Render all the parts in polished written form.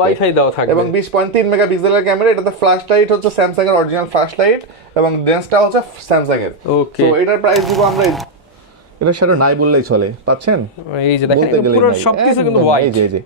Wifi দাও থাকবে এবং 20.3 মেগাপিক্সেলের ক্যামেরা। এটাতে ফ্ল্যাশ লাইট হচ্ছে স্যামসাং এর অরিজিনাল ফ্ল্যাশ লাইট এবং লেন্সটা হচ্ছে স্যামসাং এর। ওকে, তো এটার প্রাইস দিব আমরা, এটা সেটা নাই বললেই চলে, পাচ্ছেন? এই যে দেখেন পুরো সবকিছু কিন্তু হোয়াইট, এই যে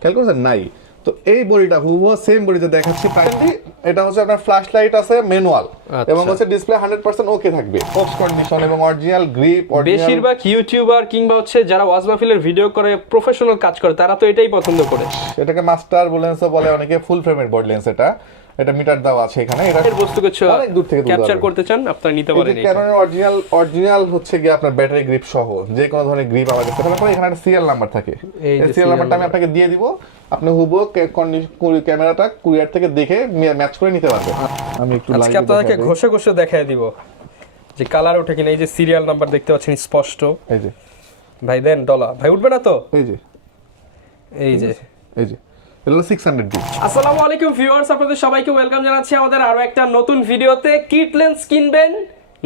খেয়াল করছেন নাই? তো এই বডিটা হুবহু সেম বডিতে দেখাচ্ছি প্রাইসটি। এটা হচ্ছে আপনার ফ্ল্যাশ লাইট আছে ম্যানুয়াল এবং হচ্ছে ডিসপ্লে 100% ওকে থাকবে, পোস্ট কন্ডিশন এবং অরিজিনাল গ্রিপ। বেশিরভাগ ইউটিউবার কিংবা হচ্ছে যারা ওয়াজ মাহফিলের ভিডিও করে প্রফেশনাল কাজ করে তারা তো এটাই পছন্দ করে। এটাকে মাস্টার লেন্সও বলে অনেকে, ফুল ফ্রেমের বডি লেন্স। এটা মিটার দেওয়া আছে এখানে। এটা এর বস্তু কিছু অনেক দূর থেকে ক্যাপচার করতে চান আপনারা নিতে পারেন। এই ক্যাননের অরিজিনাল হচ্ছে কি আপনার ব্যাটারি গ্রিপ সহ যে কোনো ধরনের গ্রিপ আমাদের কাছে। তারপরে এখানে একটা সিরিয়াল নাম্বার থাকে, এই সিরিয়াল নাম্বারটা আমি আপনাকে দিয়ে দিব। আপনি হুবহু ক্যামেরাটা কুরিয়ার থেকে দেখে ম্যাচ করে নিতে পারবেন। আমি একটু আজকে আপনাদেরকে ঘষে ঘষে দেখায় দিব যে কালার ওঠে কিনা। এই যে সিরিয়াল নাম্বার দেখতে পাচ্ছেন স্পষ্ট। এই যে ভাই দেন ডলা, ভাই উঠবে না তো? এই যে এই যে এই যে 600D। আসসালামু আলাইকুম ভিউয়ার্স, আপনাদের সবাইকে ওয়েলকাম জানাচ্ছি আমাদের আরো একটা নতুন ভিডিওতে। কিট লেন্স কিনবেন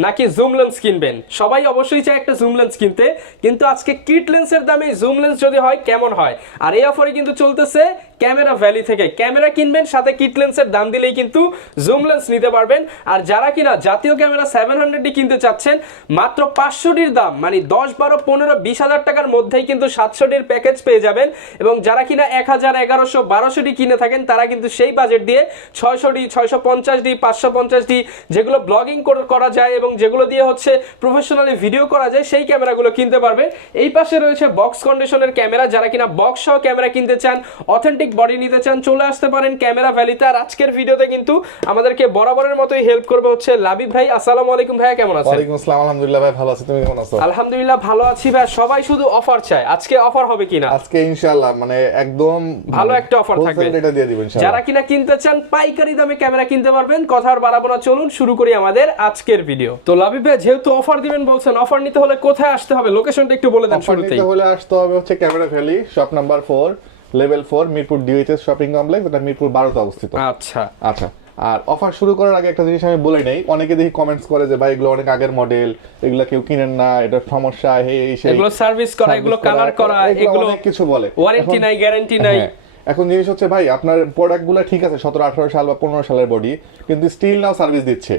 নাকি জুম লেন্স কিনবেন? সবাই অবশ্যই চায় একটা জুম লেন্স কিনতে, কিন্তু আজকে কিট লেন্সের দামে জুম লেন্স যদি হয় কেমন হয়? আর এই অফারে কিন্তু চলতেছে ক্যামেরা ভ্যালি থেকে। ক্যামেরা কিনবেন, সাথে কিট লেন্সের দাম দিলেই কিন্তু জুম লেন্স নিতে পারবেন। আর যারা কিনা জাতীয় ক্যামেরা 700D কিনতে চাচ্ছেন, মাত্র 500Dর দাম, মানে 10, 12, 15, 20 হাজার টাকার মধ্যেই কিন্তু 700Dর প্যাকেজ পেয়ে যাবেন। এবং যারা কিনা 1000, 1100, 1200D কিনে থাকেন তারা কিন্তু সেই বাজেট দিয়ে 600D, 650D, 550D যেগুলো ব্লগিং করা যায় এবং যেগুলো দিয়ে হচ্ছে প্রফেশনালি ভিডিও করা যায় সেই ক্যামেরাগুলো কিনতে পারবে। এই পাশে রয়েছে বক্স কন্ডিশনের ক্যামেরা। যারা কিনা বক্স সহ ক্যামেরা কিনতে চান, অথেন্টিক বডি নিতে চান, চলে আসতে পারেন ক্যামেরা ভ্যালিতে। আর আজকের ভিডিওতে কিন্তু আমাদেরকে বরাবরের মতোই হেল্প করবে হচ্ছে লাবিব ভাই। আসসালামু আলাইকুম ভাইয়া, কেমন আছেন? ওয়ালাইকুম আসসালাম, আলহামদুলিল্লাহ ভাই ভালো আছি, তুমি কেমন আছো? আলহামদুলিল্লাহ ভালো আছি ভাই। সবাই শুধু অফার চায়, আজকে অফার হবে কিনা? আজকে ইনশাআল্লাহ মানে একদম ভালো একটা অফার থাকবে, এটা দিয়ে দিব ইনশাআল্লাহ। যারা কিনা কিনতে চান পাইকারি দামে ক্যামেরা কিনতে পারবেন। কথা আর বাড়াবো না, চলুন শুরু করি আমাদের আজকের ভিডিও। তো লাবিব ভাই যেহেতু অফার দিবেন বলছেন, অফার নিতে হলে কোথায় আসতে হবে? লোকেশনটা একটু বলে দেন শুরুতেই। অফার নিতে হলে আসতে হবে হচ্ছে camera valley, shop number 4, level 4, Mirpur DHS shopping complex, এটা মিরপুর 12তে অবস্থিত। আচ্ছা আচ্ছা। আর অফার শুরু করার আগে একটা জিনিস আমি বলে নেই, অনেকে দেখি কমেন্টস করে যে ভাই এগুলো অনেক আগের মডেল, এগুলো কেউ কিনেন না, এটা সমস্যা, এই সেই, এগুলো সার্ভিস করা, এগুলো কালার করা, এগুলো অনেক কিছু বলে, ওয়ারেন্টি নাই, গ্যারান্টি নাই। এখন জিনিস হচ্ছে ভাই আপনার প্রোডাক্টগুলো ঠিক আছে 17, 18 সাল বা 15 সালের বডি, কিন্তু স্টিল নাও সার্ভিস দিচ্ছে।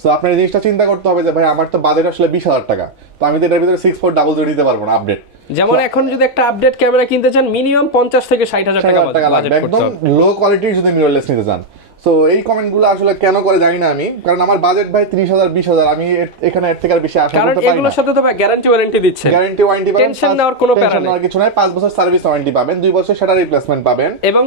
সো আপনার জিনিসটা চিন্তা করতে হবে যে ভাই আমার তো বাজেট আসলে 20,000 টাকা, তো আমি তো এটার ভিতরে 6400 দিতে পারবো না আপডেট। যেমন এখন যদি একটা আপডেট ক্যামেরা কিনতে চান মিনিমাম 50 থেকে 60,000 টাকা বাজেট করতে হবে, একদম লো কোয়ালিটির যদি মিররলেস নিতে চান। সো এই কমেন্টগুলো আসলে কেন করে জানি না আমি, কারণ আমার বাজেট ভাই 30,000, 20,000, আমি এখানে এর থেকে আর বেশি আশা করতে পারি না। কারণ এগুলোর সাথে তো গ্যারান্টি ওয়ারেন্টি দিচ্ছে, গ্যারান্টি ওয়ারেন্টি পাবেন, টেনশন নেওয়ার কোনো প্যারা নেই, কিছু নাই। 5 বছর সার্ভিস ওয়ারেন্টি পাবেন, 2 বছর সেটা রিপ্লেসমেন্ট পাবেন। এবং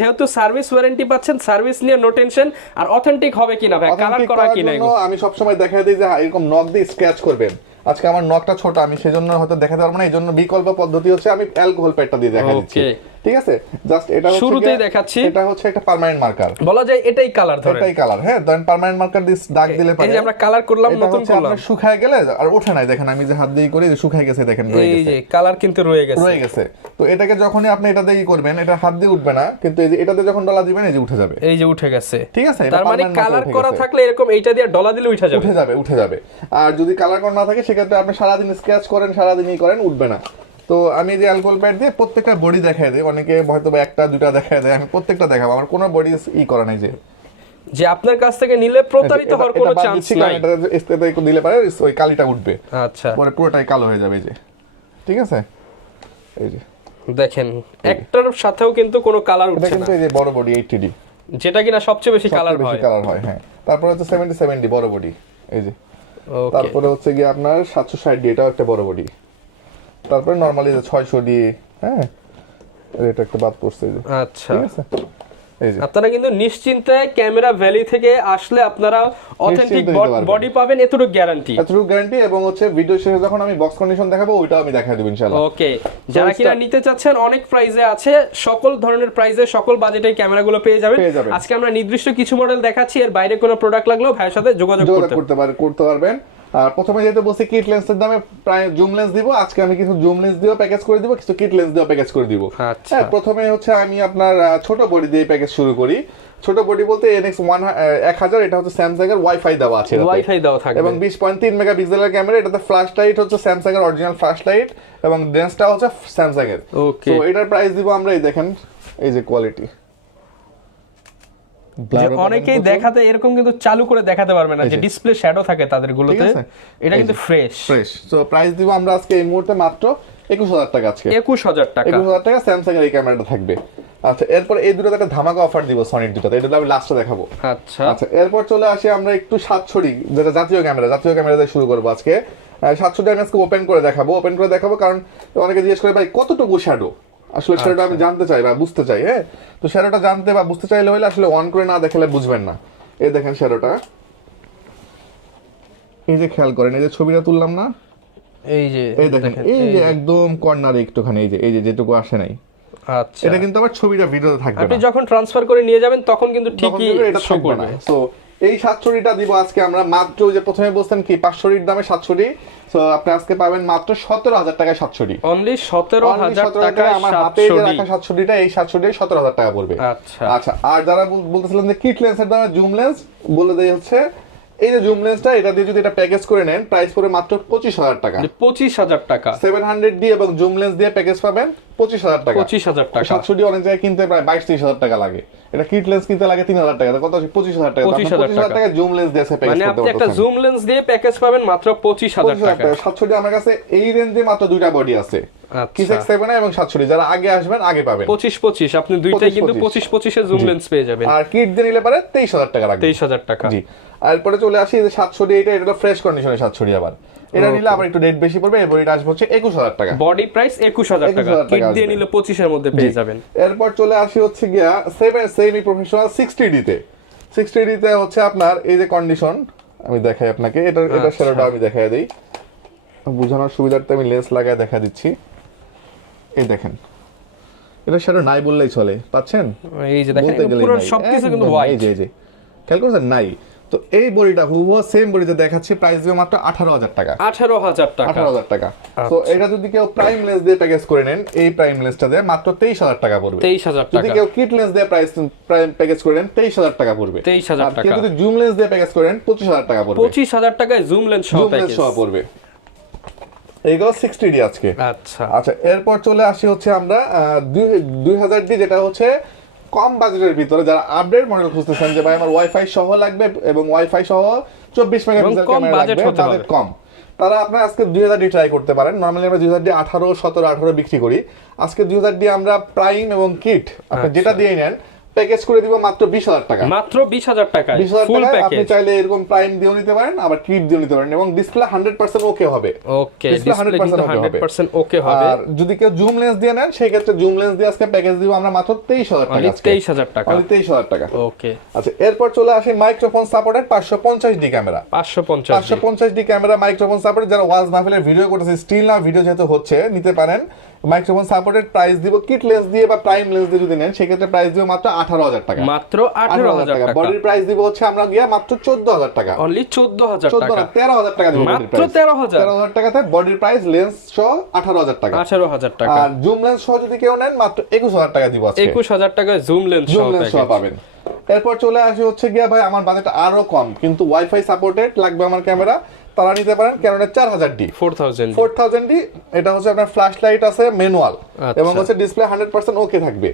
যেহেতু সার্ভিস ওয়ারেন্টি পাচ্ছেন, সার্ভিস নিয়ে নো টেনশন। আর অথেন্টিক হবে কিনা ভাই, কালার করা কিনা, এগুলো আমি সব সময় দেখাই দিই যে এরকম নক দিয়ে স্ক্র্যাচ করবেন। আজকে আমার নকটা ছোট, আমি সেজন্য হয়তো দেখাতে পারবো না, এইজন্য বিকল্প পদ্ধতি হচ্ছে আমি অ্যালকোহল প্যাডটা দিয়ে দেখাই দিচ্ছি। ঠিক আছে, জাস্ট এটা হচ্ছে শুরুতেই দেখাচ্ছি, এটা হচ্ছে একটা পার্মানেন্ট মার্কার, বলা যায় এটাই কালার, ধরেন এটাই কালার। হ্যাঁ, দেন পার্মানেন্ট মার্কার দিয়ে দাগ দিলে পারে। এই যে আমরা কালার করলাম, নতুন করলাম, আপনার শুকায় গেলে আর ওঠে নাই, দেখেন আমি যে হাত দিয়ে করি শুকায় গেছে, দেখেন রয়ে গেছে, এই যে কালার কিন্তু রয়ে গেছে। তো এটাকে যখনই আপনি এটা দিয়ে করবেন, এটা হাত দিয়ে উঠবে না, কিন্তু এই যে এটাতে যখন ডলা দিবেন এই যে উঠে যাবে, এই যে উঠে গেছে। ঠিক আছে, তার মানে কালার করা থাকলে এরকম এইটা দিয়ে ডলা দিলে উঠে যাবে। আর যদি কালার করা না থাকে সেক্ষেত্রে আপনি সারাদিন স্ক্র্যাচ করেন, সারাদিনই করেন, উঠবে না। তো আমি যে অ্যালকোহল প্যাড দিয়ে প্রত্যেকটা বডি দেখাই দিই, অনেকে হয়তো একটা দুটা দেখাই দেয়, আমি প্রত্যেকটা দেখাবো, আমার কোনো বডি করা নাই যে আপনার কাছ থেকে নিলে প্রতারিত হওয়ার কোনো চান্স নাই। এটা স্টেপে দিলে পারে ওই কালিটা উঠবে, আচ্ছা, পরে পুরোটাই কালো হয়ে যাবে। এই যে ঠিক আছে, এই যে দেখেন একটার সাথেও কিন্তু কোনো কালার উঠছে না, কিন্তু এই যে বড় বডি 80D, যেটা কিনা সবচেয়ে বেশি কালার হয়। হ্যাঁ, তারপরে হচ্ছে 77D বড় বডি, এই যে। তারপরে হচ্ছে গিয়ে আপনার 760D, এটাও একটা বড় বডি। তারপরে নরমালি যে 600D, হ্যাঁ এটা একটা বাদ পড়ছে। আচ্ছা, ঠিক আছে, এই যে আপনারা কিন্তু নিশ্চিন্তে ক্যামেরা ভ্যালি থেকে আসলে আপনারা অথেন্টিক বডি পাবেন, এতটুকু গ্যারান্টি। এবং হচ্ছে ভিডিও শেষে যখন আমি বক্স কন্ডিশন দেখাবো ওইটাও আমি দেখাই দেব ইনশাআল্লাহ। ওকে, যারা কিনা নিতে চাচ্ছেন অনেক প্রাইসে আছে, সকল ধরনের প্রাইসে সকল বাজেটের ক্যামেরাগুলো পেয়ে যাবেন। আজকে আমরা নির্দিষ্ট কিছু মডেল দেখাচ্ছি, এর বাইরে কোনো প্রোডাক্ট লাগলেও ভাইয়ের সাথে যোগাযোগ করতে পারবেন। আর প্রথমে যেহেতু বলছি কিট লেন্সের দামে প্রায় জুম লেন্স দিব, আজকে আমি কিছু জুম লেন্স দিয়েও প্যাকেজ করে দিব, কিছু কিট লেন্স দিয়েও প্যাকেজ করে দিব। হ্যাঁ, প্রথমে হচ্ছে আমি আপনার ছোট বডি দিয়ে প্যাকেজ শুরু করি। ছোট বডি বলতে NX1000, এটা হচ্ছে স্যামসাং এর ওয়াইফাই দেওয়া আছে, ওয়াইফাই দেওয়া থাকবে এবং 20.3 মেগাপিক্সেলের ক্যামেরা। এটাতে ফ্ল্যাশ লাইট হচ্ছে স্যামসাং এর অরিজিনাল ফ্ল্যাশ লাইট এবং লেন্সটা হচ্ছে স্যামসাং এর। তো এটার প্রাইস দিব আমরা, এই দেখেন এই যে কোয়ালিটি, অনেকেই দেখাতে এরকম কিন্তু চালু করে দেখাতে পারবে না, যে ডিসপ্লে শ্যাডো থাকে তাদের গুলোতে। এটা কিন্তু ফ্রেশ। তো প্রাইস দিব আমরা আজকে এই মুহূর্তে মাত্র 21000 টাকা। আজকে 21000 টাকা, 21000 টাকা স্যামসাং এর এই ক্যামেরাটা থাকবে। আচ্ছা, এরপর এই দুটোতে একটা ধামাকা অফার দিব, সনির দুটোতে, এটা আমি লাস্টে দেখাবো। আচ্ছা, এরপর চলে আসি আমরা একটু 760, যেটা জাতীয় ক্যামেরা দিয়ে শুরু করবো আজকে। 760 আমি আজকে ওপেন করে দেখাবো, কারণ অনেকে জিজ্ঞেস করে ভাই কতটুকু শ্যাডো, আসলে শ্যাডোটা আমি জানতে চাই বা বুঝতে চাই। হ্যাঁ, তো শ্যাডোটা জানতে বা বুঝতে চাইলে হলে আসলে অন করে না দেখলে বুঝবেন না। এই দেখেন শ্যাডোটা, এই যে খেয়াল করেন, এই যে ছবিটা তুললাম না, এই দেখেন, এই যে একদম কর্নারে একটুখানি এই যে যেটুকু আসে নাই। আচ্ছা, এটা কিন্তু আবার ছবিটা ভিডিওতে থাকবে, আপনি যখন ট্রান্সফার করে নিয়ে যাবেন তখন কিন্তু ঠিকই এটা থাকবে না। সো এই 760টা দিব আজকে আমরা মাত্র, যে প্রথমে বলতেন কি 500 দামে 760, সো আপনি আজকে পাবেন মাত্র 17000 টাকায় 760। অনলি 17000 টাকায় আমার হাতে যে রাখা 760টা, এই 760 17000 টাকা পড়বে। আচ্ছা, আর যারা বলতেছিলেন যে কিট লেন্সের দামে জুম লেন্স, বলে দেই হচ্ছে এই যে জুম লেন্সটা, এটা দিয়ে যদি এটা প্যাকেজ করে নেন প্রাইস পড়বে মাত্র 25000 টাকা। 25000 টাকা 700D এবং জুম লেন্স দিয়ে প্যাকেজ পাবেন 25000 টাকা। 25000 টাকা 760 অনেক জায়গায় কিনতে প্রায় 22-23000 টাকা লাগে, এটা কিট লেন্স কিনতে লাগে 3000 টাকা, কত 25000 টাকা। 25000 টাকা জুম লেন্স দিয়ে প্যাকেজ করতে মানে আপনি একটা জুম লেন্স দিয়ে প্যাকেজ পাবেন মাত্র 25000 টাকা। 760 আমার কাছে এই রেঞ্জে মাত্র দুইটা বডি আছে, K6-7 এবং 760, যারা আগে আসবেন আগে পাবেন 25 আপনি দুইটাই কিন্তু 25 এর জুম লেন্স পেয়ে যাবেন। আর কিট দিয়ে নিলে পারে 23000 টাকা লাগবে। 23000 টাকা, জি। আর এরপরে চলে আসি এই যে 760, এটা ফ্রেশ কন্ডিশনে 760, আবার এটা নিলে আবার একটু রেট বেশি পড়বে, এই বডিটা আসবে হচ্ছে 21000 টাকা, বডি প্রাইস 21000 টাকা, কিট দিয়ে নিলে 25 এর মধ্যে পেয়ে যাবেন। এরপর চলে আসি হচ্ছে গিয়া সেমি প্রফেশনাল 60D তে। 60D তে হচ্ছে আপনার এই যে কন্ডিশন, আমি দেখাই আপনাকে, এটা শ্যাডোটা আমি দেখাই দেই বোঝানোর সুবিধার্থে, আমি লেন্স লাগায় দেখা দিচ্ছি। এই দেখেন, এটা শ্যাডো নাই বললেই চলে, পাচ্ছেন? এই যে দেখেন পুরো সবকিছু কিন্তু হোয়াইট, এই যে খেয়াল করছেন নাই? তো এই বডিটা হুবহু সেম বডিতে দেখাচ্ছি, প্রাইস দিও মাত্র 18000 টাকা। 18000 টাকা। তো এটা যদি কেউ প্রাইম লেন্স দিয়ে প্যাকেজ করে নেন, এই প্রাইম লেন্সটা দিয়ে মাত্র 23000 টাকা পড়বে। 23000 টাকা। যদি কেউ কিট লেন্স দিয়ে প্রাইম প্যাকেজ করে নেন 23000 টাকা পড়বে। 23000 টাকা। আর যদি জুম লেন্স দিয়ে প্যাকেজ করেন 25000 টাকা পড়বে। 25000 টাকায় জুম লেন্স সহ প্যাকেজ পড়বে। এইগুলো 60D আজকে। আচ্ছা, এরপর চলে আসি হচ্ছে আমরা 2000D, যেটা হচ্ছে কম বাজেটের ভিতরে, যারা আপডেট মডেল খুঁজতেছেন যে ভাই আমার ওয়াইফাই সহ লাগবে এবং ওয়াইফাই সহ 24 মেগাপিক্সেল ক্যামেরা লাগবে, বাজেট কম, তারা আপনারা আজকে 2000D ট্রাই করতে পারেন। নরমালি আমরা 2000D 18, 17, 18 বিক্রি করি, আজকে 2000D আমরা প্রাইম এবং কিট আপনি যেটা দিয়ে নেন প্যাকেজ করে দিব মাত্র 20000 টাকা। মাত্র 20000 টাকা ফুল প্যাকেজ। আপনি চাইলে এরকম প্রাইম দিয়েও নিতে পারেন, আবার কিট দিয়েও নিতে পারেন, এবং ডিসপ্লে 100% ওকে হবে। ওকে, ডিসপ্লে 100% ওকে হবে। আর যদি কেউ জুম লেন্স দিয়ে নেন, সেই ক্ষেত্রে জুম লেন্স দিয়ে আজকে প্যাকেজ দিব আমরা মাত্র 23000 টাকা। 23000 টাকা, 23000 টাকা। ওকে। আচ্ছা, এরপর চলে আসি microphone supported 550D camera. 550D camera microphone supported, যারা ওয়াজ মাহফিলের ভিডিও করতেছে, স্টিল না ভিডিও যেহেতু হচ্ছে, নিতে পারেন। মাইক্রোফোন সাপোর্টেড প্রাইস দিব কিট লেন্স দিয়ে বা প্রাইম লেন্স দিয়ে যদি নেন, সেক্ষেত্রে প্রাইস দিব মাত্র 18000 টাকা। মাত্র 18000 টাকা। বডির প্রাইস দিব হচ্ছে আমরা গিয়া মাত্র 14000 টাকা। অনলি 14000 টাকা। 13000 টাকা দিব মাত্র 13000 টাকাতে বডির প্রাইস, লেন্স সহ 18000 টাকা। 18000 টাকা। আর জুম লেন্স সহ যদি কেউ নেন মাত্র 21000 টাকা দিব আজকে। 21000 টাকায় জুম লেন্স সহ পাবেন। এরপর চলে আসি হচ্ছে গিয়া ভাই আমার বাজেট আরো কম, কিন্তু ওয়াইফাই সাপোর্টেড লাগবে আমার ক্যামেরা, তারা নিতে পারেন ক্যাননের 4000D। 4000D, এটা হচ্ছে আপনার ফ্ল্যাশ লাইট আছে ম্যানুয়াল, এবং হচ্ছে ডিসপ্লে 100% ওকে থাকবে।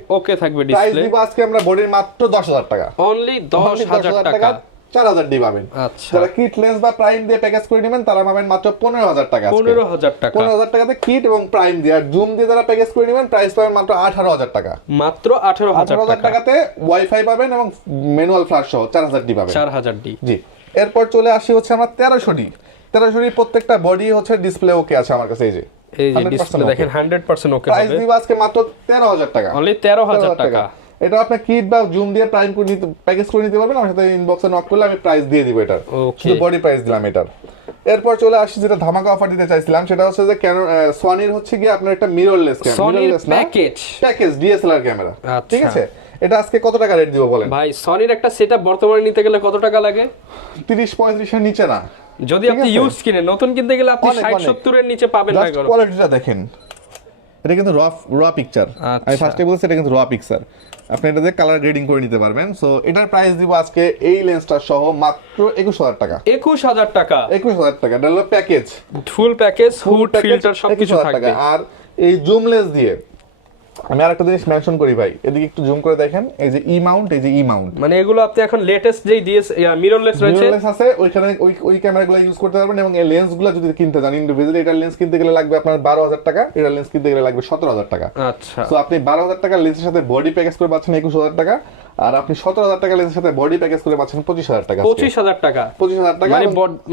ডিসপ্লে। প্রাইস দিব আজকে আমরা বডির মাত্র 10000 টাকা। অনলি 10000 টাকা 4000D পাবেন। যারা কিট লেন্স বা প্রাইম দিয়ে প্যাকেজ করে নেবেন তারা পাবেন মাত্র 15000 টাকা। 15000 টাকা। 15000 টাকাতে কিট এবং প্রাইম দিয়ে, আর জুম দিয়ে যারা প্যাকেজ করে নেবেন প্রাইস পাবেন মাত্র 18000 টাকা। মাত্র 18000 টাকাতে ওয়াইফাই পাবেন এবং ম্যানুয়াল ফ্ল্যাশ সহ 4000D পাবেন। 4000D, জি। এরপর চলে আসি হচ্ছে আমরা 1300D। প্রত্যেকটা বডি হচ্ছে ডিসপ্লে ওকে আছে আমার কাছে, এই যে ডিসপ্লে দেখেন 100% ওকে হবে। প্রাইস দিব আজকে মাত্র 13000 টাকা। অনলি 13000 টাকা। এটা আপনি কিট বা জুম দিয়ে প্রাইম করে নিতে প্যাকেজ করে নিতে পারবেন, আমার সাথে ইনবক্সে নক করলে আমি প্রাইস দিয়ে দিব এটার, শুধু বডি প্রাইস দিলাম এটার। এরপর চলে আসি যেটা ধামাকা অফার দিতে চাইছিলাম, সেটা হচ্ছে যে সনির হচ্ছে কি আপনার একটা মিররলেস প্যাকেজ ডিএসএলআর ক্যামেরা, ঠিক আছে? এটা আজকে কত টাকা রেট দিব বলেন ভাই? সনির একটা সেটআপ বর্তমানে নিতে গেলে কত টাকা লাগে? 30-35 এর নিচে না, যদি আপনি ইউজ কিনেন। নতুন কিনতে গেলে আপনি 60-70 এর নিচে পাবেন না। কোয়ালিটিটা দেখেন, এটা কিন্তু র পিকচার। আমি ফার্স্টে বলছি এটা কিন্তু র পিকচার, আপনি এটা দিয়ে কালার গ্রেডিং করে নিতে পারবেন। সো এটার প্রাইস দিব আজকে এই লেন্সটা সহ মাত্র 21000 টাকা। 21000 টাকা। 21000 টাকা, এটা হলো package, full package, hood filter সবকিছু থাকবে। আর এই জুম লেন্স দিয়ে আমি আরেকটা জিনিস মেনশন করি ভাই, এদিকে একটু জুম করে দেখেন, এই যে ই মাউন্ট, এই যে ই মাউন্ট, মানে এগুলো আপনি এখন লেটেস্ট যেই ডিএস মিররলেস রয়েছে, মিররলেস আছে, ওইখানে ওই ক্যামেরাগুলো ইউজ করতে পারবেন। এবং এই লেন্সগুলো যদি কিনতে যান ইন্ডিভিজুয়ালি, এটার লেন্স কিনতে গেলে লাগবে আপনার 12,000 টাকা, এটার লেন্স কিনতে গেলে লাগবে 17,000 টাকা। আচ্ছা, সো আপনি 12,000 টাকা লেন্সের সাথে বডি প্যাকেজ করে পাচ্ছেন 21,000 টাকা, আর আপনি 17,000 টাকা লেন্সের সাথে বডি প্যাকেজ করে পাচ্ছেন 25,000 টাকা। 25,000 টাকা, 25,000 টাকা,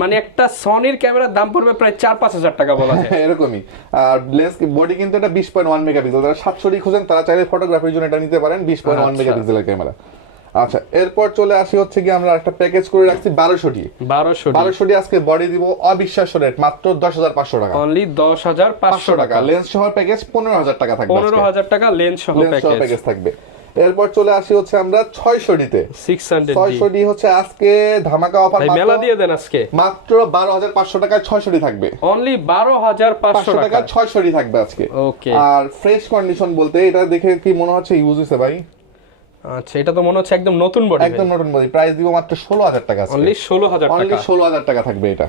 মানে একটা সনির ক্যামেরার দাম পড়বে প্রায় 4-5,000 টাকা বলা যায়। এরকমই। আর লেন্স বডি কিন্তু এটা 20.1 মেগাপিক্সেল, যারা 700 খুঁজেন তারা চাইলে ফটোগ্রাফির জন্য এটা নিতে পারেন, 20.1 মেগাপিক্সেলের ক্যামেরা। আচ্ছা, এরপর চলে আসি হচ্ছে কি আমরা একটা প্যাকেজ করে রাখছি 1200 আজকে বডি দিব অবিশ্বাস্য রেট, মাত্র 10,500 টাকা, অনলি 10,500 টাকা। লেন্স সহ প্যাকেজ 15,000 টাকা থাকবে, 15,000 টাকা লেন্স সহ প্যাকেজ থাকবে। এরপর চলে আসি হচ্ছে আমরা 600 তে, 600 হচ্ছে আজকে ধামাকা অফার, মেলা দিয়ে দেন আজকে, মাত্র 12,500 টাকায় 600 থাকবে, অনলি 12,500 টাকা 600 থাকবে আজকে। ওকে, আর ফ্রেশ কন্ডিশন বলতে এটা দেখে কি মনে হচ্ছে ইউজ হইছে ভাই? আচ্ছা, এটা তো মনে হচ্ছে একদম নতুন বডি, একদম নতুন বডি। প্রাইস দিব মাত্র 16,000 টাকা, অনলি 16,000 টাকা, অনলি 16,000 টাকা থাকবে এটা।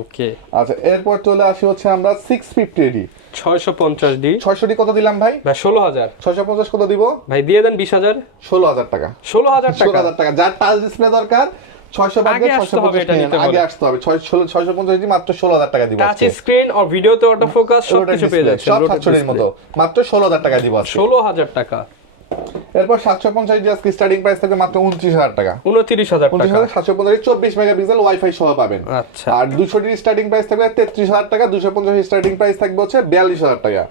ওকে, আচ্ছা, এরপর চলে আসি হচ্ছে আমরা 650 ডি, 650 ডি। 600 ডি কত দিলাম ভাই? ভাই 16,000। 650 কত দিব ভাই দিয়ে দেন 20,000, 16,000 টাকা, 16,000 টাকা, 16,000 টাকা। যার টাচ ডিসপ্লে দরকার 600 বাদ দিয়ে 650 আগে আসতে হবে, 650 ডি মাত্র 16,000 টাকা দিব। টাচ স্ক্রিন আর ভিডিওতে অটো ফোকাস সবকিছু পেয়ে যাচ্ছেন, সব 700 এর মতো, মাত্র 16,000 টাকা দিব আজকে, 16,000 টাকা। এরপর 750 ডি আজকে স্টার্টিং প্রাইস থাকবে মাত্র 29,000 টাকা, 29,000 টাকা, 750 24 মেগাপিক্সেল ওয়াইফাই সহ পাবেন। আচ্ছা, আর 200 ডি স্টার্টিং প্রাইস থাকবে 33,000 টাকা, 250 স্টার্টিং প্রাইস থাকবে হচ্ছে 42,000 টাকা,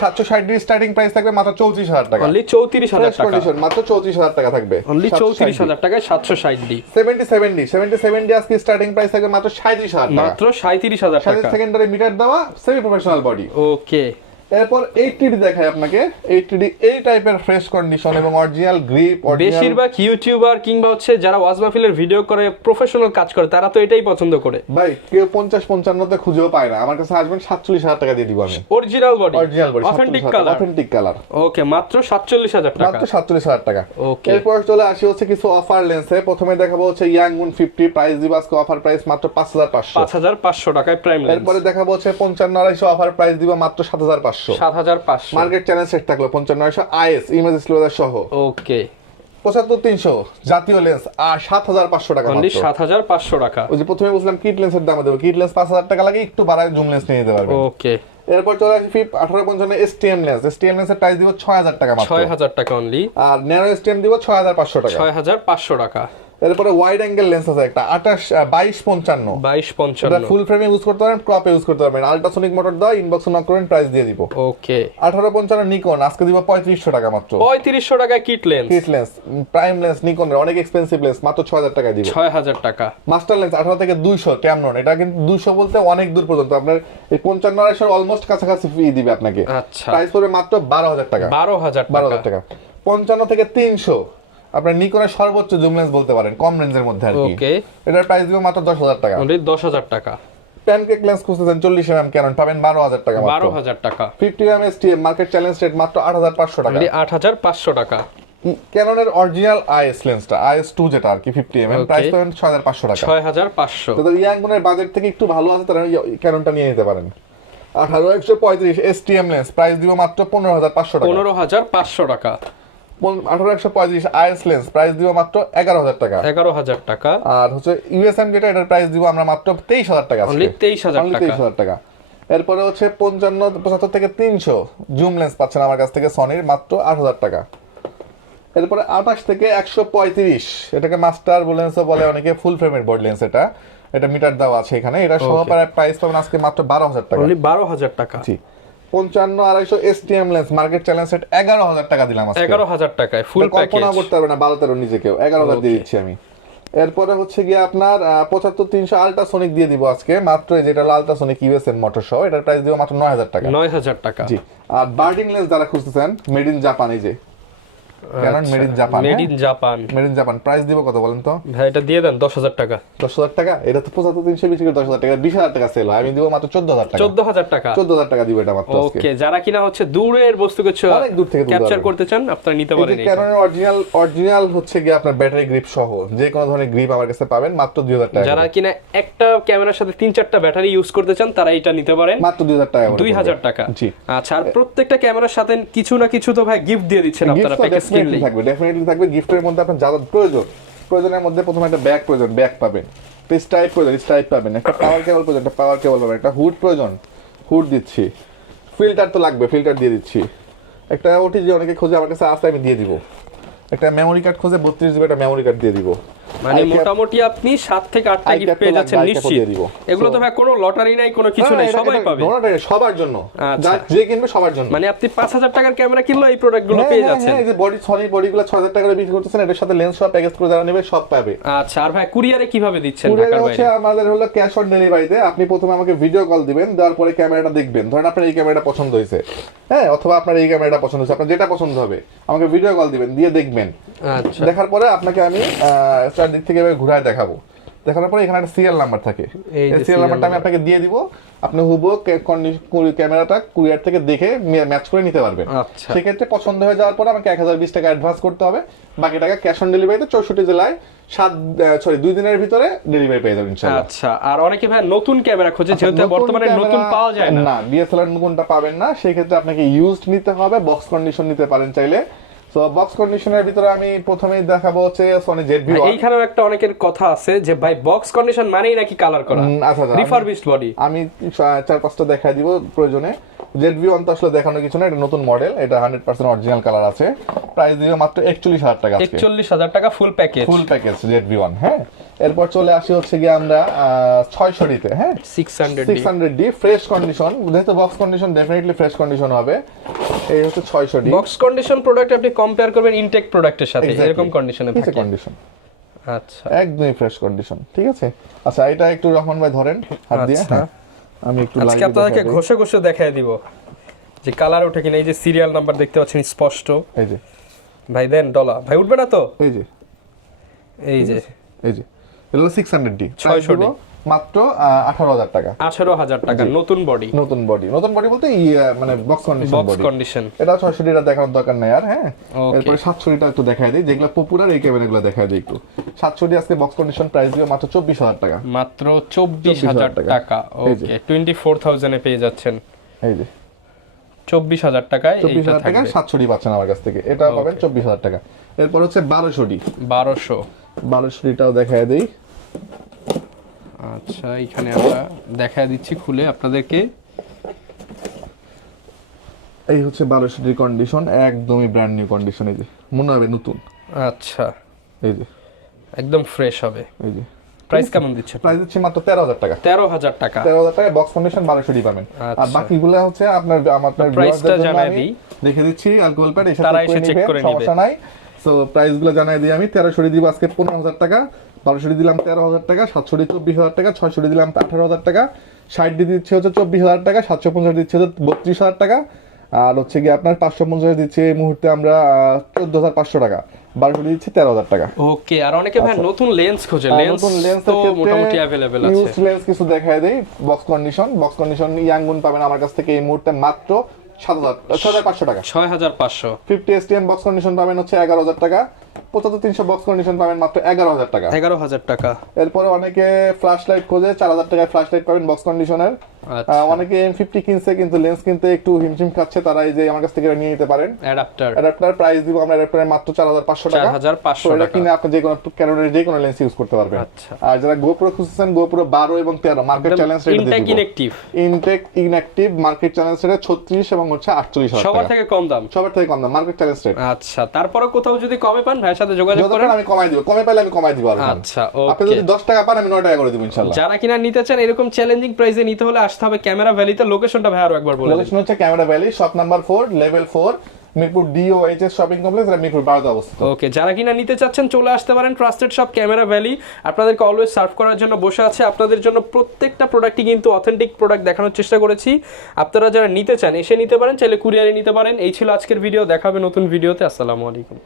760 ডি স্টার্টিং প্রাইস থাকবে মাত্র 34,000 টাকা, অনলি 34,000 টাকা, কন্ডিশন মাত্র 34,000 টাকা থাকবে, অনলি 34,000 টাকায় 760 ডি। 77 ডি আজকে স্টার্টিং প্রাইস থাকবে মাত্র 37,000 টাকা, মাত্র 37,000 টাকা, সেকেন্ডারি মিটার দেওয়া সেমি প্রফেশনাল বডি। ওকে, এরপর 80 ডি দেখাই আপনাকে, 80 ডি এই টাইপের ফ্রেশ কন্ডিশন এবং অরিজিনাল গ্রিপ, বেশিরভাগ ইউটিউবার কিংবা হচ্ছে যারা ওয়াজ মাহফিলের ভিডিও করে প্রফেশনাল কাজ করে তারা তো এটাই পছন্দ করে ভাই। কেউ 50-55 তে খুঁজেও পায় না, আমার কাছে আসবেন 47,000 টাকা দিয়ে দিব আমি, অরিজিনাল বডি, অথেন্টিক কালার। ওকে, মাত্র 47,000 টাকা, মাত্র 47,000 টাকা। ওকে, এরপর চলে আসি হচ্ছে কিছু অফার লেন্সে। প্রথমে দেখাবো হচ্ছে ইয়াং মুন 50, প্রাইস দিব আজকে অফার প্রাইস মাত্র 5,500 টাকায় প্রাইম লেন্স। এরপরে দেখাবো হচ্ছে 55-250 অফার প্রাইস দিব মাত্র 7,500। মার্কেট চ্যালেঞ্জ সেট থাকলো 55-250 আইএস ইমেজ এক্সপ্লোরার সহ। ওকে, 75-300 জাতীয় লেন্স আর 7,500 টাকা, অনলি 7,500 টাকা। ওই যে প্রথমে বললাম কিট লেন্সের দাম দেবো, কিট লেন্স 5,000 টাকা লাগে, একটু বাড়ায় জুম লেন্স নিয়ে নিতে পারবেন। ওকে, এরপর চলে আসি 1855 এসটিএম লেন্সের প্রাইস দিব 6,000 টাকা মাত্র, 6,000 টাকা অনলি। আর ন্যারো এসটিএম দিব 6,500 টাকা, 6,500 টাকা। এরপরে ওয়াইড অ্যাঙ্গেল লেন্স আছে একটা 22-55 এটা ফুল ফ্রেমে ইউজ করতে পারেন, ক্রপে ইউজ করতে পারবেন, আল্ট্রাসোনিক মোটর দাও, ইনবক্সে নক করবেন, প্রাইস দিয়ে দিব। ওকে, 1855 নিকন আজকে দিব 3500 টাকা মাত্র, 3500 টাকায় কিট লেন্স, প্রাইম লেন্স নিকনের অনেক এক্সপেন্সিভ লেন্স, মাত্র 6,000 টাকা দিব। 6,000 টাকা। মাস্টার লেন্স 18 থেকে 200 ক্যামনন, এটা কিন্তু 200 বলতে অনেক দূর পর্যন্ত, আপনার এই 55-250 অলমোস্ট কাছাকাছি ফি দিবে আপনাকে। আচ্ছা, প্রাইস পড়বে মাত্র 12,000 টাকা, 12,000 টাকা। 55 থেকে 300 আপনার নিকনের সর্বোচ্চ জুম লেন্স বলতে পারেন, কম রেঞ্জের মধ্যে আর কি। ওকে, এটার প্রাইস দিব মাত্র 10,000 টাকা, অনলি 10,000 টাকা। প্যানকেক লেন্স খুঁজতেছেন 40 mm ক্যানন পাবেন 12,000 টাকা মাত্র, 12,000 টাকা। 50 mm STM market challenge rate মাত্র 8,500 টাকা, অনলি 8,500 টাকা। ক্যাননের অরিজিনাল আইএস লেন্সটা IS2 যেটা আর কি 50 mm প্রাইস পাবেন 6,500 টাকা, 6,500। যাদের ইয়াং গুণের বাজেট থেকে একটু ভালো আছে তারা ক্যাননটা নিয়ে নিতে পারেন। 18-135 STM লেন্স প্রাইস দিব মাত্র 15,500 টাকা, 15,500 টাকা। 18-135 আইএস লেন্স প্রাইস দিব মাত্র 11,000 টাকা, 11,000 টাকা। আর হচ্ছে ইউএসএম যেটা এটার প্রাইস দিব আমরা মাত্র 23,000 টাকা, অনলি 23,000 টাকা, 23,000 টাকা। এরপরে হচ্ছে 55-75 থেকে 300 জুম লেন্স পাচ্ছেন আমার কাছ থেকে সনির মাত্র 8,000 টাকা। এরপরে 28 থেকে 135 এটাকে মাস্টার লেন্সও বলে অনেকে, ফুল ফ্রেমের বোর্ড লেন্স, এটা মিটার দেওয়া আছে এখানে, এটা সহকারে প্রাইস পাবেন আজকে মাত্র 12,000 টাকা, অনলি 12,000 টাকা। জি। 55-250 STM lens market challenge set 11,000 টাকা দিলাম আজকে, 11,000 টাকায় ফুল প্যাকেজ, কল্পনা করতে পারবে না 12-13 নিজে কেউ, 11,000 দিয়ে দিচ্ছি আমি। এরপরে হচ্ছে গিয়ে আপনার 75-300 আল্ট্রাসোনিক দিয়ে দিব আজকে মাত্র, যেটা আল্ট্রাসোনিক ইউএসএম মোটর সহ, এটার প্রাইস দিব মাত্র 9,000 টাকা, 9,000 টাকা। জি। আর বার্ডিং লেন্স যারা খুঁজতেছেন মেড ইন জাপান, এই যে Canon made in Japan, made in Japan, made in Japan. Price দিব কত বলেন তো ভাই? এটা দিয়ে দেন 10,000 টাকা। 10,000 টাকা? এটা তো 75,300 বিক্রি করে 10,000 টাকা, 20,000 টাকা সেল হয়, আমি দিব মাত্র 14,000 টাকা। 14,000 টাকা, 14,000 টাকা দিব এটা মাত্র আজকে। ওকে, যারা কিনা হচ্ছে দূরের বস্তু কিছু অনেক দূর থেকে ক্যাপচার করতে চান আপনারা নিতে পারেন। এই ক্যাননের অরিজিনাল হচ্ছে কি আপনার ব্যাটারি গ্রিপ সহ যে কোনো ধরনের গ্রিপ আমার কাছে পাবেন মাত্র 2,000 টাকা। যারা কিনা একটা ক্যামেরার সাথে 3-4টা ব্যাটারি ইউজ করতে চান তারা এটা নিতে পারেন মাত্র 2,000 টাকা। 2,000 টাকা। জি। আচ্ছা, আর প্রত্যেকটা ক্যামেরার সাথে কিছু না কিছু তো ভাই গিফট দিয়ে দিচ্ছেন আপনারা প্যাকেজ কিনলে? ডেফিনেটলি থাকবে। গিফটের মধ্যে আপনার যা প্রয়োজনের মধ্যে প্রথমে একটা ব্যাগ প্রয়োজন, ব্যাগ পাবেন। স্ট্রাইপ প্রয়োজন, স্ট্রাইপ পাবেন। একটা পাওয়ার কেবল প্রয়োজন, একটা পাওয়ার কেবল পাবেন। একটা হুড প্রয়োজন, হুড দিচ্ছি। ফিল্টার তো লাগবে, ফিল্টার দিয়ে দিচ্ছি। একটা ওটিজি অনেকে খোঁজে, আমার কাছে আসলে আমি দিয়ে দিব। একটা মেমোরি কার্ড খোঁজে 32 জিবি একটা মেমোরি কার্ড দিয়ে দিব। মানে মোটামুটি আপনি 7 থেকে 8টা গিফট পেয়ে যাচ্ছেন নিশ্চিত। এগুলো তো ভাই কোনো লটারি নাই, কোনো কিছু নাই, সবাই পাবে। লটারি সবার জন্য, যে কিনবে সবার জন্য। মানে আপনি 5,000 টাকার ক্যামেরা কিনলে এই প্রোডাক্টগুলো পেয়ে যাচ্ছেন। হ্যাঁ, এই যে বডি সনি বডিগুলো 6,000 টাকা করে বিক্রি করতেছেন, এটার সাথে লেন্স সব প্যাকেজ করে যারা নেবে সব পাবে। আচ্ছা, আর ভাই কুরিয়ারে কিভাবে দিচ্ছেন? কুরিয়ারে হচ্ছে আমাদের হলো ক্যাশ অন ডেলিভারিতে। আপনি প্রথমে আমাকে ভিডিও কল দিবেন, দেওয়ার পরে ক্যামেরাটা দেখবেন। ধরেন আপনার এই ক্যামেরাটা পছন্দ হয়েছে, হ্যাঁ, অথবা আপনার এই ক্যামেরাটা পছন্দ হয়েছে, আপনার যেটা পছন্দ হবে আমাকে ভিডিও কল দিবেন, দিয়ে দেখবেন। আচ্ছা, দেখার পরে আপনাকে আমি চারদিক থেকে ঘুরায় দেখাবো। দেখানোর পরে এখানে একটা সিরিয়াল নাম্বার থাকে, এই সিরিয়াল নাম্বারটা আমি আপনাকে দিয়ে দিব। আপনি হুবহু ক্যামেরাটা কুরিয়ার থেকে দেখে ম্যাচ করে নিতে পারবেন। সেক্ষেত্রে পছন্দ হয়ে যাওয়ার পরে আমাকে 1,020 টাকা অ্যাডভান্স করতে হবে, বাকি টাকা ক্যাশ অন ডেলিভারিতে 64 জেলায় 2 দিনের ভিতরে ডেলিভারি পেয়ে যাবেন ইনশাআল্লাহ। আচ্ছা, আর অনেকে ভাই নতুন ক্যামেরা খোঁজে, যেহেতু বর্তমানে নতুন পাওয়া যায় না। না, ডিএসএলআর নতুনটা পাবেন না, সেই ক্ষেত্রে আপনাকে ইউজড নিতে হবে। বক্স কন্ডিশন নিতে পারেন চাইলে। তো বক্স কন্ডিশনের ভিতরে আমি প্রথমেই দেখাবো হচ্ছে সনি ZV-1। এইখানেও একটা অনেকের কথা আছে যে ভাই বক্স কন্ডিশন মানেই নাকি কালার করা। আচ্ছা, রিফারবিশড বডি আমি 4-5টা দেখাই দিব প্রয়োজনে। ZV-1 তো আসলে দেখানোর কিছু না, এটা নতুন মডেল, এটা 100% অরিজিনাল কালার আছে। প্রাইস দিবে মাত্র 41,000 টাকা। 41,000 টাকা full package, full package ZV-1। হ্যাঁ, এরপর চলে আসি হচ্ছে গিয়ে আমরা 600 তে, হ্যাঁ, 600D ফ্রেশ কন্ডিশন। যেহেতু box condition definitely fresh condition হবে। এই হচ্ছে 600D বক্স কন্ডিশন প্রোডাক্ট আপনি কম্পেয়ার করবেন ইনটেক প্রোডাক্টের সাথে, এরকম কন্ডিশনে থাকে কন্ডিশন। আচ্ছা, একদমই ফ্রেশ কন্ডিশন, ঠিক আছে। আচ্ছা, এটা একটু রহমান ভাই ধরেন হাত দিয়ে। হ্যাঁ, আমি একটু আজকে আপনাদেরকে ঘষে ঘষে দেখায় দিব যে কালার ওঠে কিনা। এই যে সিরিয়াল নাম্বার দেখতে পাচ্ছেন স্পষ্ট। এই যে ভাই দেন ডলা, ভাই উঠবে না তো? এই যে এটা 600D 600D মাত্র 18,000 টাকা। 18,000 টাকা নতুন বডি। নতুন বডি বলতে মানে বক্স কন্ডিশন। এটা 600D টা দেখানোর দরকার নাই আর। হ্যাঁ, এরপরে 700D টা একটু দেখায় দেই, যেগুলো পপুলার এই ক্যামেরাগুলো দেখায় দেই একটু। 700D আজকে বক্স কন্ডিশন প্রাইস দিও মাত্র 24,000 টাকা। মাত্র 24,000 টাকা। ওকে, 24,000 এ পেয়ে যাচ্ছেন। এই যে 24,000 টাকায় 24,000 টাকা 700D পাচ্ছেন আমার কাছ থেকে। এটা পাবেন 24,000 টাকা। এরপর হচ্ছে 1200D টাও দেখায় দেই। আচ্ছা, এখানে আমরা দেখায় দিচ্ছি খুলে আপনাদেরকে। এই হচ্ছে 1200D কন্ডিশন, একদমই ব্র্যান্ড নিউ কন্ডিশন। এই যে মনে হবে নতুন। আচ্ছা, এই যে একদম ফ্রেশ হবে। এই যে প্রাইস কেমন দিচ্ছেন? প্রাইস দিচ্ছি মাত্র 13,000 টাকা। 13,000 টাকা। 13,000 টাকা বক্স কন্ডিশন 1200D পাবেন। আর বাকিগুলো হচ্ছে আপনার প্রাইসটা জানাই দিই, দেখে দিচ্ছি। অ্যালকোহল প্যাড এসে চেক করে নেবেন, সমস্যা নাই। সো প্রাইসগুলো জানাই দিই আমি। 1300D দিব আজকে 15,000 টাকা, 1200D দিলাম 13,000 টাকা, 700D 24,000 টাকা, 600D দিলাম 18,000 টাকা, 60D দিচ্ছে হচ্ছে 24,000 টাকা, 750 দিচ্ছে হচ্ছে 32,000 টাকা, আর হচ্ছে কি আপনার 550 দিচ্ছে এই মুহূর্তে আমরা 14,500 টাকা। 1200D দিচ্ছে 13,000 টাকা। ওকে, আর অনেকে ভাই নতুন লেন্স খোঁজে, লেন্স তো মোটামুটি अवेलेबल আছে। ইউজ লেন্স কিছু দেখায় দেই। বক্স কন্ডিশন ইয়াংগুন পাবেন আমার কাছ থেকে এই মুহূর্তে মাত্র 6,500 টাকা। 6,500। 50 STM বক্স কন্ডিশন পাবেন হচ্ছে 11,000 টাকা। 75-300 বক্স কন্ডিশন পাবেন মাত্র 11,000 টাকা। 11,000 টাকা। এরপরে অনেকে ফ্ল্যাশ লাইট খোঁজে, 4,000 টাকায় ফ্ল্যাশ লাইট পাবেন বক্স কন্ডিশনের। অনেকে M50 কিনছে কিন্তু লেন্স কিনতে একটু হিমশিম খাচ্ছে, তারা এই যে আমার কাছ থেকে নিয়ে নিতে পারেন। অ্যাডাপ্টার প্রাইস দিব আমরা অ্যাডাপ্টারের মাত্র 4,500 টাকা। 4,500 টাকা কিনে আপনি যে কোনো ক্যানোনের যে কোনো লেন্স ইউজ করতে পারবেন। আর যারা GoPro খুঁজছেন, GoPro 12 এবং 13 মার্কেট চ্যালেঞ্জ রেট দিব। Intact inactive market challenge rate 36 এবং হচ্ছে 48,000 টাকা। সবার থেকে কম দাম মার্কেট চ্যালেঞ্জ রেট। আচ্ছা, তারপরে কোথাও যদি কমে পান ভাইয়ের সাথে যোগাযোগ করেন, আমি কমাই দিব। কমে পাইলে আমি কমাই দিব। আচ্ছা, ওকে। আপনি যদি 10 টাকা পান আমি 9 টাকা করে দেব ইনশাআল্লাহ। যারা কিনা নিতে চান এরকম চ্যালেঞ্জিং প্রাইসে নিতে হলে আসতে হবে ক্যামেরা ভ্যালিতে। লোকেশনটা ভাই আরো একবার বলে দিন। লোকেশন হচ্ছে camera valley, shop number 4, level 4, Mirpur DOHS shopping complex, আর মিরপুর 12 অবস্থিত। ওকে, যারা কিনা নিতে চাচ্ছেন চলে আসতে পারেন ট্রাস্টেড শপ ক্যামেরা ভ্যালি। আপনাদেরকে অলওয়েজ সার্ভ করার জন্য বসে আছে। আপনাদের জন্য প্রত্যেকটা প্রোডাক্টই কিন্তু অথেন্টিক প্রোডাক্ট দেখানোর চেষ্টা করেছি। আপনারা যারা নিতে চান এসে নিতে পারেন, চাইলে কুরিয়ারে নিতে পারেন। এই ছিল আজকের ভিডিও, দেখা হবে নতুন ভিডিওতে। আসসালামু আলাইকুম।